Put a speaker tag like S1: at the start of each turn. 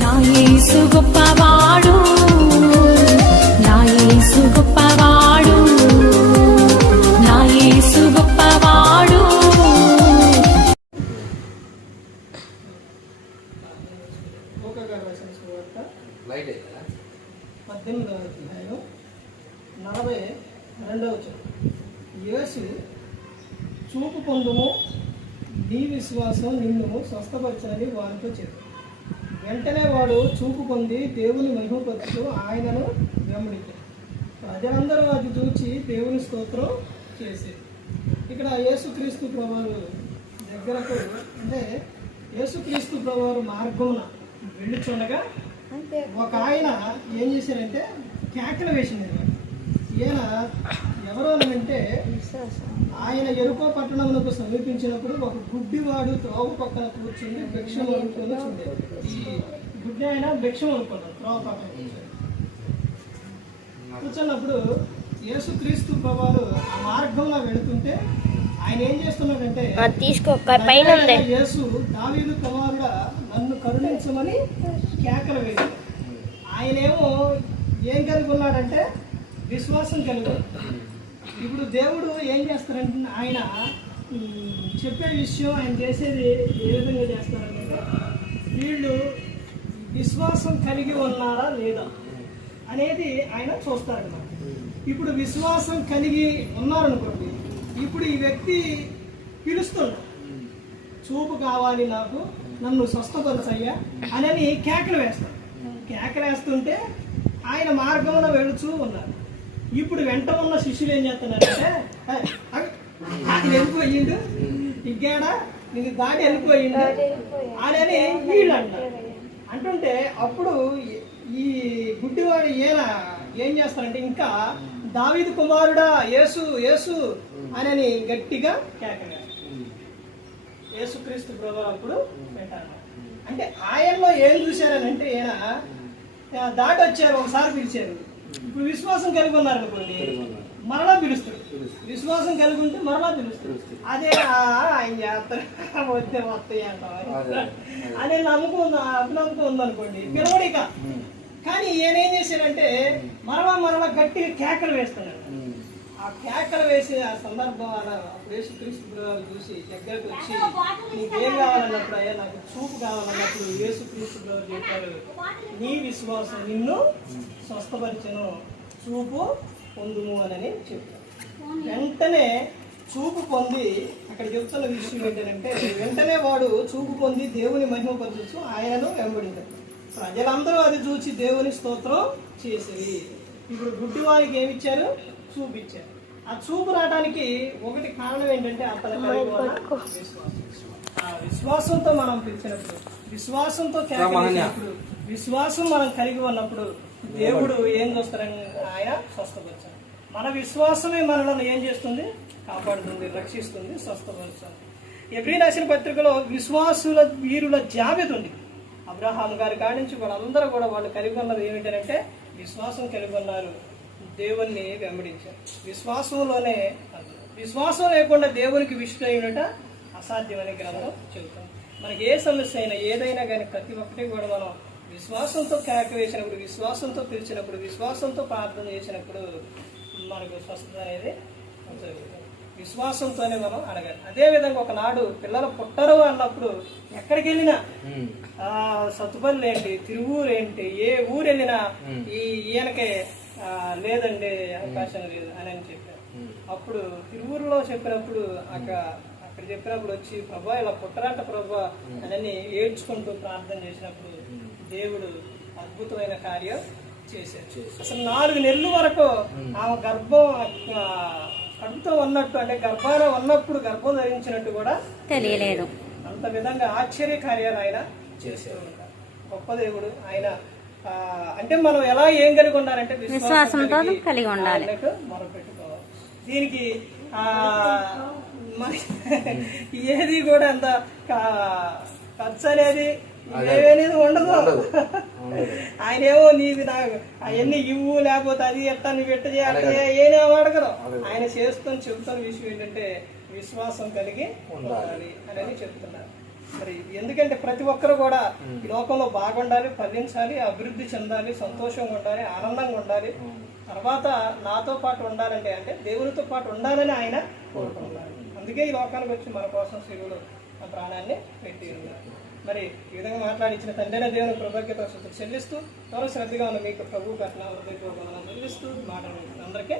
S1: నా యేసు గొప్పవాడు. నా యేసు గొప్పవాడు. నా యేసు గొప్పవాడు.
S2: లూకా రాసిన సువార్త
S3: లైట్ అయిందా
S2: పద్దెనిమిదవ అధ్యాయం నలభై రెండవ వచనం. యేసు చూపు పొందుము నీ విశ్వాసం నిన్ను స్వస్థపరచనని వారితో చెప్పు వెంటనే వాడు చూపు పొంది దేవుని మహిమపరుస్తూ ఆయనను వెంబడించాడు ప్రజలందరూ అది చూచి దేవుని స్తోత్రం చేసేది. ఇక్కడ యేసుక్రీస్తు ప్రభువారు దగ్గరకు అంటే యేసుక్రీస్తు ప్రభువారు మార్గమున వెళ్ళుచుండగా ఒక ఆయన ఏం చేశారంటే కేకలు వేసింది. ఈయన ఎవరు అని అంటే ఆయన ఎరుకో పట్టణమునకు సమీపించినప్పుడు ఒక గుడ్డివాడు త్రోవ పక్కన కూర్చుని భిక్షం అనుకుని చూడేది ఈ గుడ్డి ఆయన భిక్షం అనుకున్నాడు త్రోవ పక్కన కూర్చొని. కూర్చున్నప్పుడు యేసుక్రీస్తు ప్రభావాలు ఆ మార్గంలో వెళుతుంటే ఆయన ఏం చేస్తున్నాడంటే
S4: తీసుకో పైన
S2: యేసు దావీదు కుమారుడా నన్ను కరుణించమని కేకలు వేశాడు. ఆయనేమో ఏం కలిగి ఉన్నాడంటే విశ్వాసం కలిగి ఇప్పుడు దేవుడు ఏం చేస్తారంటే ఆయన చెప్పే విషయం ఆయన చేసేది ఏ విధంగా చేస్తారంటే వీళ్ళు విశ్వాసం కలిగి ఉన్నారా లేదా అనేది ఆయన చూస్తారన్నమాట. ఇప్పుడు విశ్వాసం కలిగి ఉన్నారనుకోండి ఇప్పుడు ఈ వ్యక్తి పిలుస్తున్నాడు చూపు కావాలి నాకు నన్ను స్వస్థపరచయ్యా అని కేకలు వేస్తాడు కేకలు వేస్తుంటే ఆయన మార్గంలో వెళుచూ ఉన్నారు. ఇప్పుడు వెంట ఉన్న శిష్యులు ఏం చేస్తున్నారంటే "ఏయ్, ఆగు. ఆయన వెళ్ళిపోయిండు ఇంకేడా? నీకు దాటి వెళ్ళిపోయిండు అని వీళ్ళు అంటారు అంటుంటే అప్పుడు ఈ- గుడ్డివాడు ఈయన ఏం చేస్తారంటే ఇంకా దావీదు కుమారుడా యేసు యేసు అని గట్టిగా కేకలేస్తారు యేసుక్రీస్తు ప్రభు అప్పుడు అంటే ఆయనలో ఏం చూశారని అంటే ఈయన దాటి వచ్చారు ఒకసారి పిలిచారు. ఇప్పుడు విశ్వాసం కలిగి ఉన్నారు అనుకోండి మరలా పిలుస్తారు. విశ్వాసం కలిగి ఉంటే మరలా పిలుస్తారు. అదే ఆ, ఆయన చేస్తారు వస్తే వస్తాయి అనే నమ్మకం అభినమ్మకం ఉందనుకోండి పిలవడిక. కానీ ఈయన ఏం చేశారంటే మరలా మరలా గట్టిగా కేకలు వేస్తున్నాడు. ఆ కేకలు వేసే ఆ సందర్భం అప్పుడు యేసుక్రీస్తు ప్రభువు చూసి దగ్గరకు వచ్చి నీకేం కావాలన్నప్పుడు అయ్యా నాకు చూపు కావాలన్నప్పుడు యేసుక్రీస్తు ప్రభు చెప్పారు. నీ విశ్వాసం నిన్ను స్వస్థపరిచను. చూపు పొందుము అని చెప్పారు. వెంటనే చూపు పొంది అక్కడ చెప్తున్న విషయం ఏంటంటే వెంటనే వాడు చూపు పొంది దేవుని మహిమపరచు ఆయనను వెంబడించాడు ప్రజలందరూ అది చూసి దేవుని స్తోత్రం చేసేది ఇప్పుడు గుడ్డివారికి ఏమి ఇచ్చారు చూపించారు ఆ చూపు రావడానికి ఒకటి కారణం ఏంటంటే ఆ విశ్వాసంతో మనం పిలిచినప్పుడు విశ్వాసంతో విశ్వాసం మనం కలిగి ఉన్నప్పుడు దేవుడు ఏం చూస్తారని ఆయన స్వస్థపరచాలి. మన విశ్వాసమే మనలను ఏం చేస్తుంది? కాపాడుతుంది రక్షిస్తుంది స్వస్థపరుస్తుంది. ఎబ్రి రాసిన పత్రికలో విశ్వాసుల వీరుల జాబితా ఉంది. అబ్రహాం గారి కాడి నుంచి వాళ్ళందరూ కూడా వాళ్ళు కలిగి ఉన్నది ఏమిటంటే విశ్వాసం కలిగి ఉన్నారు దేవుణ్ణి వెంబడించారు. విశ్వాసంలోనే విశ్వాసం లేకుండా దేవునికి విష్ణుట అసాధ్యమని గ్రంథం చెబుతాం మనకి ఏ సమస్య అయినా ఏదైనా కానీ ప్రతి ఒక్కటి కూడా మనం విశ్వాసంతో కేక వేసినప్పుడు విశ్వాసంతో పిలిచినప్పుడు విశ్వాసంతో ప్రార్థన చేసినప్పుడు మనకు స్వస్థత అనేది జరుగుతుంది విశ్వాసంతోనే మనం అడగాలి. అదే విధంగా ఒకనాడు పిల్లలు పుట్టరు అన్నప్పుడు ఎక్కడికి వెళ్ళినా ఆ సత్తుపల్లి ఏంటి తిరువూరు ఏంటి ఏ ఊరు వెళ్ళినా ఈ ఈయనకే ఆ, లేదండి అవకాశం లేదు అని అని చెప్పారు. అప్పుడు తిరువూరులో చెప్పినప్పుడు అక్కడ అక్కడ చెప్పినప్పుడు వచ్చి ప్రభా ఇలా పుట్టరాట ప్రభా అని ఏడ్చుకుంటూ ప్రార్థన చేసినప్పుడు దేవుడు అద్భుతమైన కార్యం చేశారు అసలు నాలుగు నెలల వరకు ఆమె గర్భం ఆ, కడుపుతో ఉన్నట్టు అంటే గర్భాన ఉన్నప్పుడు గర్భం ధరించినట్టు కూడా
S4: తెలియలేదు.
S2: అంత విధంగా ఆశ్చర్య కార్యాలు ఆయన ఉంటారు గొప్ప దేవుడు. ఆయన అంటే మనం ఎలా ఏం కలిగి ఉండాలంటే
S4: విశ్వాసంతో కలిగి ఉండాలి.
S2: ఆయనకు మొరపెట్టుకోవాలి దీనికి ఆ మన- ఏది కూడా అంత ఖర్చు అనేది ఏమనేది ఉండదు. ఆయన ఏమో నీది నాకు అవన్నీ ఇవ్వు లేకపోతే అది ఎట్టా నువ్వు ఎట్ట చేయాలి ఏనేమో అడగరు ఆయన చేస్తున్న చెబుతున్న విషయం ఏంటంటే విశ్వాసం కలిగి ఉండాలి. అనేది చెప్తున్నారు. మరి ఎందుకంటే ప్రతి ఒక్కరు కూడా ఈ లోకంలో బాగుండాలి ఫలించాలి అభివృద్ధి చెందాలి సంతోషంగా ఉండాలి ఆనందంగా ఉండాలి. తర్వాత నాతో పాటు ఉండాలంటే అంటే దేవునితో పాటు ఉండాలని ఆయన కోరుకుంటున్నారు. అందుకే ఈ లోకానికి వచ్చి మన కోసం శివుడు ప్రాణాన్ని పెట్టి ఉన్నారు మరి ఈ విధంగా మాట్లాడించిన తండ్రి దేవుని కృతజ్ఞత చెల్లిస్తూ త్వర శ్రద్ధగా ఉన్న మీకు ప్రభు కట్న హృదయపూర్వకంగా చెల్లిస్తూ మాట్లాడుతున్నాను అందరికీ